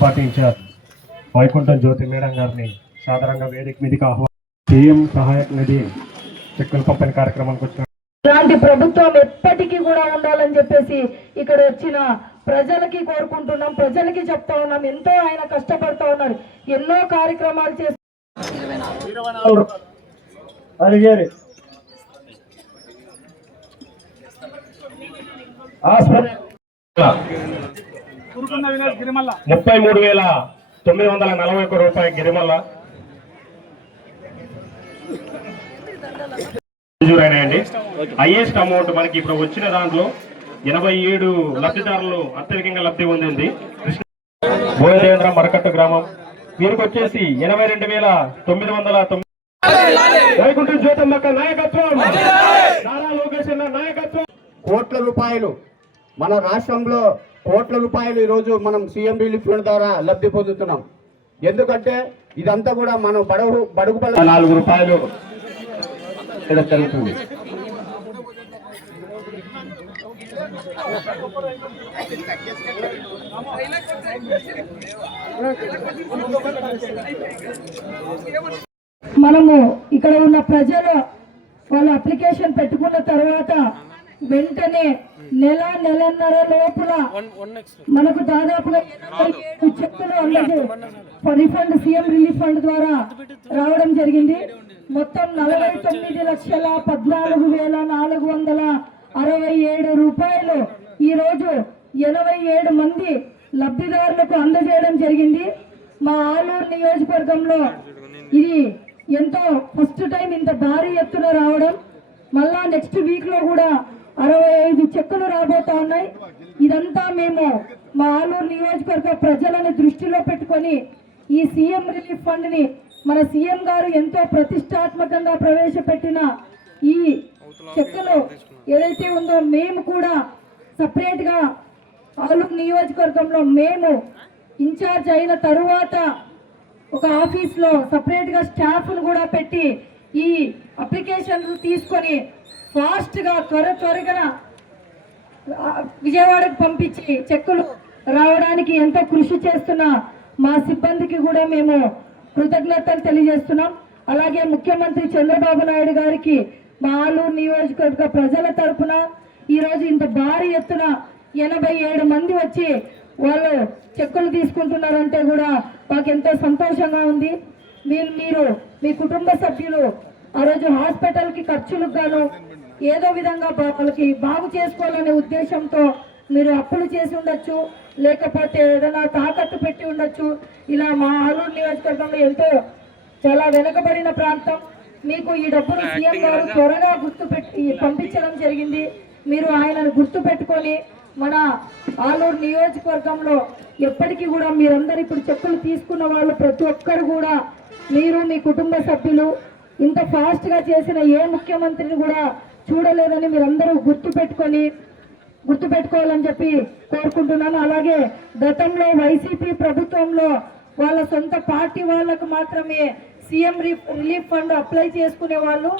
Party incharge Vaikuntham జ్యోతి madam గారిని సాధారణంగా వేదిక మీదకి సీఎం సహాయక నిధి చెక్కుల పంపిణీ కార్యక్రమానికి వచ్చిన ఇలాంటి ప్రభుత్వం ఎప్పటికీ కూడా ఉండాలని చెప్పేసి ఇక్కడ వచ్చిన ప్రజలకి కోరుకుంటున్నాం, ప్రజలకి చెప్తా ఉన్నాం. ఎంతో ఆయన కష్టపడతా ఉన్నారు, ఎన్నో కార్యక్రమాలు చేస్తారు. ₹33,941 గిరిమల్ల మంజూరైనాయండి. హైయెస్ట్ అమౌంట్ మనకి ఇప్పుడు వచ్చిన దాంట్లో 87 లబ్ధిదారులు అత్యధికంగా లబ్ధి పొందింది. భోజేంద్ర మరకట్టు గ్రామం వీరికి వచ్చేసి 82,909. వైకుంఠం జ్యోతమ్మక్క నాయకత్వం, నారా లోకేష్ నాయకత్వం. కోట్ల రూపాయలు మన రాష్ట్రంలో కోట్ల రూపాయలు ఈరోజు మనం సీఎం రిలీఫ్ ఫండ్ ద్వారా లబ్ధి పొందుతున్నాం. ఎందుకంటే ఇదంతా కూడా మనం బడుగు ₹4 జరుగుతుంది. మనము ఇక్కడ ఉన్న ప్రజలు వాళ్ళు అప్లికేషన్ పెట్టుకున్న తర్వాత వెంటనే నెలన్నర లోపల మనకు దాదాపుగా 87 చెక్కులు అందరూ రిఫండ్ సీఎం రిలీఫ్ ఫండ్ ద్వారా రావడం జరిగింది. మొత్తం ₹49,1467 ఈ రోజు 87 మంది లబ్ధిదారులకు అందజేయడం జరిగింది. మా ఆలూరు నియోజకవర్గంలో ఇది ఎంతో ఫస్ట్ టైం ఇంత భారీ ఎత్తున రావడం. మళ్ళా నెక్స్ట్ వీక్ లో కూడా 65 చెక్కులు రాబోతా ఉన్నాయి. ఇదంతా మేము మా ఆలూరు నియోజకవర్గ ప్రజలను దృష్టిలో పెట్టుకొని ఈ సీఎం రిలీఫ్ ఫండ్ ని మన సీఎం గారు ఎంతో ప్రతిష్టాత్మకంగా ప్రవేశపెట్టిన ఈ చెక్కులు ఏదైతే ఉందో మేము కూడా సపరేట్ గా ఆలూరు నియోజకవర్గంలో మేము ఇన్ఛార్జ్ అయిన తరువాత ఒక ఆఫీస్ లో సపరేట్ గా స్టాఫ్ ను కూడా పెట్టి ఈ అప్లికేషన్లు తీసుకొని ఫాస్ట్ గా త్వరగా విజయవాడకు పంపించి చెక్కులు రావడానికి ఎంతో కృషి చేస్తున్న మా సిబ్బందికి కూడా మేము కృతజ్ఞతలు తెలియజేస్తున్నాం. అలాగే ముఖ్యమంత్రి చంద్రబాబు నాయుడు గారికి మా ఆలూరు నియోజకవర్గ ప్రజల తరఫున ఈరోజు ఇంత భారీ ఎత్తున 87 మంది వచ్చి వాళ్ళు చెక్కులు తీసుకుంటున్నారంటే కూడా మాకు ఎంతో సంతోషంగా ఉంది. మీరు మీ కుటుంబ సభ్యులు ఆ రోజు హాస్పిటల్కి ఖర్చులకు గాను ఏదో విధంగా వాళ్ళకి బాగు చేసుకోవాలనే ఉద్దేశంతో మీరు అప్పులు చేసి ఉండొచ్చు, లేకపోతే ఏదైనా తాకట్టు పెట్టి ఉండొచ్చు. ఇలా మా ఆలూరు నియోజకవర్గంలో ఎంతో చాలా వెనుకబడిన ప్రాంతం. మీకు ఈ డబ్బును సీఎం గారు త్వరగా గుర్తుపెట్టి పంపించడం జరిగింది. మీరు ఆయనను గుర్తు పెట్టుకొని మన ఆలూరు నియోజకవర్గంలో ఎప్పటికీ కూడా మీరందరూ ఇప్పుడు చెక్కులు తీసుకున్న వాళ్ళు ప్రతి ఒక్కరు కూడా మీరు మీ కుటుంబ సభ్యులు ఇంత ఫాస్ట్ గా చేసిన ఏ ముఖ్యమంత్రిని కూడా చూడలేదని మీరందరూ గుర్తుపెట్టుకోవాలని చెప్పి కోరుకుంటున్నాను. అలాగే గతంలో వైసీపీ ప్రభుత్వంలో వాళ్ళ సొంత పార్టీ వాళ్ళకు మాత్రమే సీఎం రిలీఫ్ ఫండ్ అప్లై చేసుకునే వాళ్ళు.